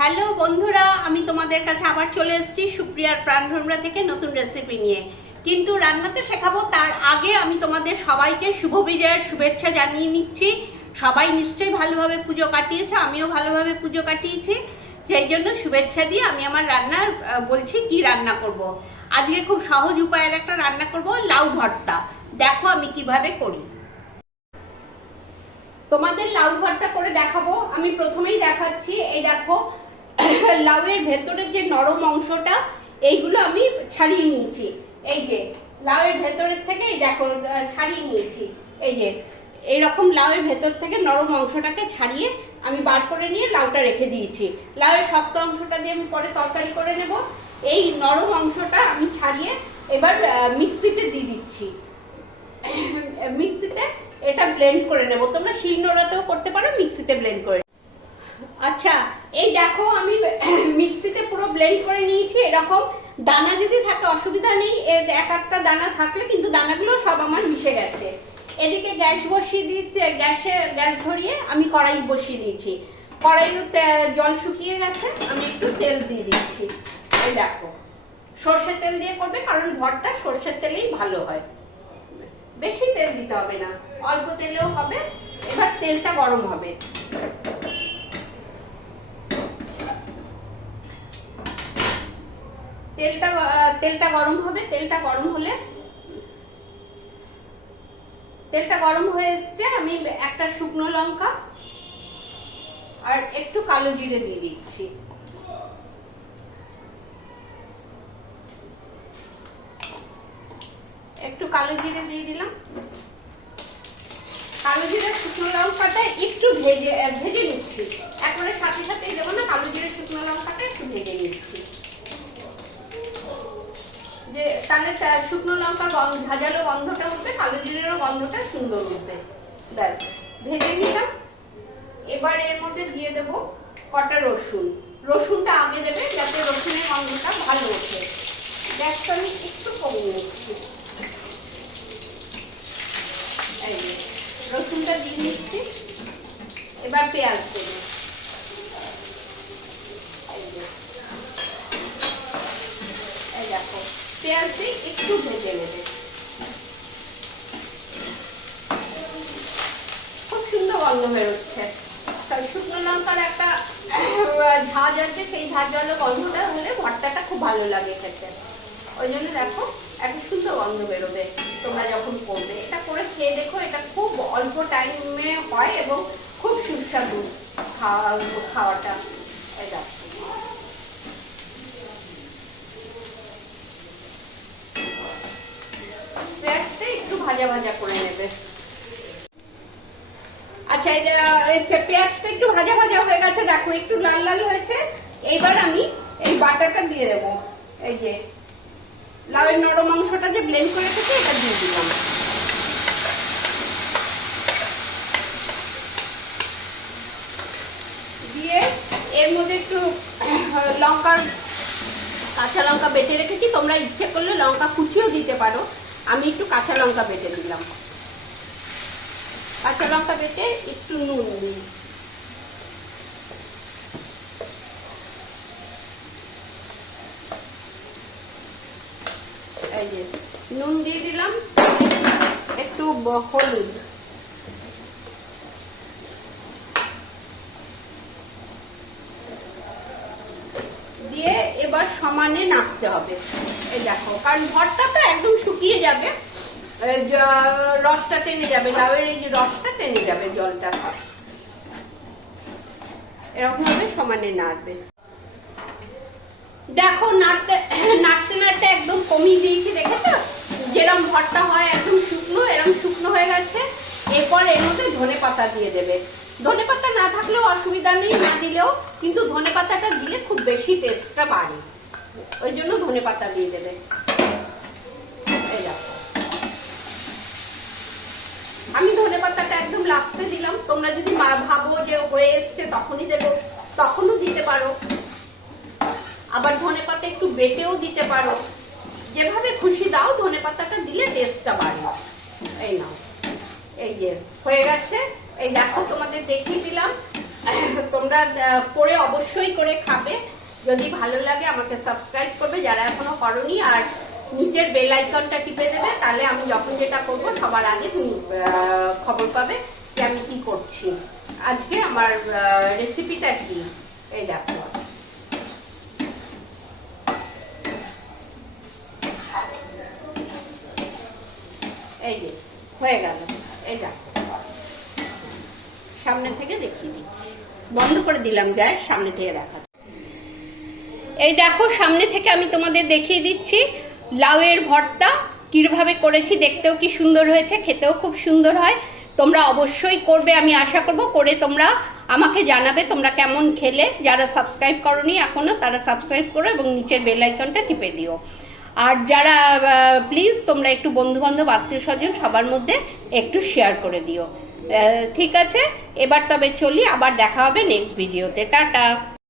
Hello বন্ধুরা, আমি তোমাদের কাছে আবার চলে এসেছি সুপ্রিয়ার প্রাণভ্রমরা থেকে নতুন রেসিপি নিয়ে। কিন্তু রান্নাতে শেখাবো তার আগে আমি তোমাদের সবাইকে শুভ বিজয়ের শুভেচ্ছা জানিয়ে নিচ্ছি। সবাই নিশ্চয়ই ভালোভাবে পুজো কাটিয়েছো, আমিও ভালোভাবে পুজো কাটিয়েছি। সেই জন্য শুভেচ্ছা দিয়ে আমি আমার রান্না বলছি কি রান্না করব। আজকে খুব সহজ উপায়ের একটা রান্না করব, লাউ ভর্তা। দেখো আমি কিভাবে করি। তোমাদের লাউ ভর্তা করে দেখাবো। আমি প্রথমেই দেখাচ্ছি, এই দেখো লাউয়ের ভেতরের যে নরম অংশটা এইগুলো আমি ছাড়িয়ে নিয়েছি। এই যে লাউয়ের ভেতরের থেকে এই দেখো ছাড়িয়ে নিয়েছি। এই যে এইরকম লাউয়ের ভেতর থেকে নরম অংশটাকে ছাড়িয়ে আমি বার করে নিয়ে লাউটা রেখে দিয়েছি। লাউয়ের শক্ত অংশটা দিয়ে আমি পরে তরকারি করে নেব। এই নরম অংশটা আমি ছাড়িয়ে এবার মিক্সিতে দিয়ে দিচ্ছি। মিক্সিতে এটা ব্লেন্ড করে নেব। তোমরা শিলনোড়াতেও করতে পারো, মিক্সিতে ব্লেন্ড করে। আচ্ছা, এই দেখো আমি মিক্সিতে পুরো ব্লেন্ড করে নিয়েছি। এরকম দানা যদি থাকে অসুবিধা নেই, এক একটা দানা থাকলে কিন্তু দানাগুলো সব আমার মিশে গেছে। এদিকে গ্যাস বসিয়ে দিয়েছি, গ্যাস ধরিয়ে আমি কড়াই বসিয়ে দিয়েছি। কড়াইতে জল শুকিয়ে গেছে, আমি একটু তেল দিয়ে দিচ্ছি। এই দেখো সর্ষের তেল দিয়ে করবে, কারণ ভর্তা সর্ষের তেলেই ভালো হয়। বেশি তেল দিতে হবে না, অল্প তেলেও হবে। এবার তেলটা গরম হবে। তেলটা গরম হবে। তেলটা গরম হয়ে এসছে। আমি একটা শুকনো লঙ্কা আর একটু কালো জিরে দিয়ে দিচ্ছি। একটু কালো জিরে দিয়ে দিলাম। কালো জিরে শুকনো লঙ্কাটা একটু ভেজে নিচ্ছি। একবারে সাথে সাথেই দেবো না, কালো জিরে শুকনো লঙ্কাটা একটু ভেজে নিচ্ছি, যে তাহলে শুকনো লঙ্কার ভাজালো গন্ধটা উঠবে, কালো জিরেরও গন্ধটা সুন্দর উঠবে। ব্যাস ভেজে নিলাম। এবার এর মধ্যে দিয়ে দেব কটা রসুন। রসুনটা আগে দেবে যাতে রসুনের গন্ধটা ভালো ওঠে। গ্যাসটা আমি একটু কমিয়ে নিচ্ছি। এই রসুনটা দিয়ে নিচ্ছি। এবার পেঁয়াজ দেবো। এই দেখো পেঁয়াজ দিয়ে একটু ভেজে নেবে। খুব সুন্দর গন্ধ বেরোচ্ছে। শুকনো লঙ্কার একটা ঝাঁজ আছে, সেই ঝাঁজ গন্ধটা হলে ভর্তাটা খুব ভালো লাগে খেতে। ওই জন্য দেখো একটা সুন্দর গন্ধ বেরোবে তোমরা যখন করবে। এটা করে খেয়ে দেখো, এটা খুব অল্প টাইমে হয় এবং খুব সুস্বাদু খাওয়াটা। এই দেখো পেঁয়াজটা একটু ভাজা ভাজা করে নেবে। আচ্ছা, পেঁয়াজটা একটু ভাজা ভাজা হয়ে গেছে, দেখো একটু লাল লাল হয়েছে। এইবার আমি এই বাটারটা দিয়ে দেবো। এই যে লাউয়ের নরম অংশটা যে ব্লেন্ড করে রেখেছি এটা দিয়ে দিলাম। দিয়ে এর মধ্যে একটু কাঁচা লঙ্কা বেটে রেখেছি। তোমরা ইচ্ছে করলে লঙ্কা কুচিও দিতে পারো। আমি একটু কাঁচা লঙ্কা বেটে দিলাম। কাঁচা লঙ্কা বেটে একটু নুন দিই। এই যে নুন দিয়ে দিলাম, একটু হলুদ দিয়ে এবার সমানে নাড়তে হবে। এই দেখো, কারণ ভর্তাটা একদম শুকিয়ে যাবে, রসটা টেনে যাবে, লাউয়ের এই যে রসটা টেনে যাবে জলটা। এরকম ভাবে সমানে নাড়বে। দেখো নাড়তে নাড়তে একদম কমিয়ে দিয়েছি, দেখেছো যেরকম ভর্তা হয় একদম শুকনো, এরকম শুকনো হয়ে গেছে। এরপর এর মধ্যে ধনে পাতা দিয়ে দেবে। ধনে পাতা না থাকলেও অসুবিধা নেই, না দিলেও, কিন্তু ধনে পাতাটা দিলে খুব বেশি টেস্টটা বাড়ে, ওই জন্য ধনে পাতা দিয়ে দেবে। এই দেখো আমি ধনে পাতাটা একদম লাস্টে দিলাম। তোমরা যদি ভাবো যে হয়ে এসছে তখনই দেবো, তখনও দিতে পারো। আবার ধনে পাতা একটু বেটেও দিতে পারো, যেভাবে খুশি দাও। ধনে পাতাটা দিলে টেস্টটা বাড়ে। এই নাও, এই যে হয়ে গেছে। এই দেখো তোমাদের দেখিয়ে দিলাম তোমরা করে অবশ্যই করে খাবে। যদি ভালো লাগে আমাকে সাবস্ক্রাইব করবে যারা এখনো করনি, আর নিচের বেল আইকনটা টিপে দেবে, তাহলে আমি যখন যেটা করবো সবার আগে তুমি খবর পাবে যে আমি কি করছি। আজকে আমার রেসিপিটা কি, এই দেখো। এই যে হয়ে গেল, এই দেখো সামনে থেকে দেখিয়ে দিচ্ছি, বন্ধ করে দিলাম গ্যাস, সামনে থেকে রাখা। এই দেখো সামনে থেকে আমি তোমাদের দেখিয়ে দিচ্ছি লাউয়ের ভর্তা কিভাবে করেছি। দেখতেও কি সুন্দর হয়েছে, খেতেও খুব সুন্দর হয়। তোমরা অবশ্যই করবে, আমি আশা করব করে তোমরা আমাকে জানাবে তোমরা কেমন খেলে। যারা সাবস্ক্রাইব করোনি এখনো তারা সাবস্ক্রাইব করো এবং নিচের বেল আইকনটা টিপে দিও। আর যারা প্লিজ তোমরা একটু বন্ধুবান্ধব আত্মীয় স্বজন সবার মধ্যে একটু শেয়ার করে দিও। ঠিক আছে, এবার তবে চলি, আবার দেখা হবে নেক্সট ভিডিওতে। টাটা।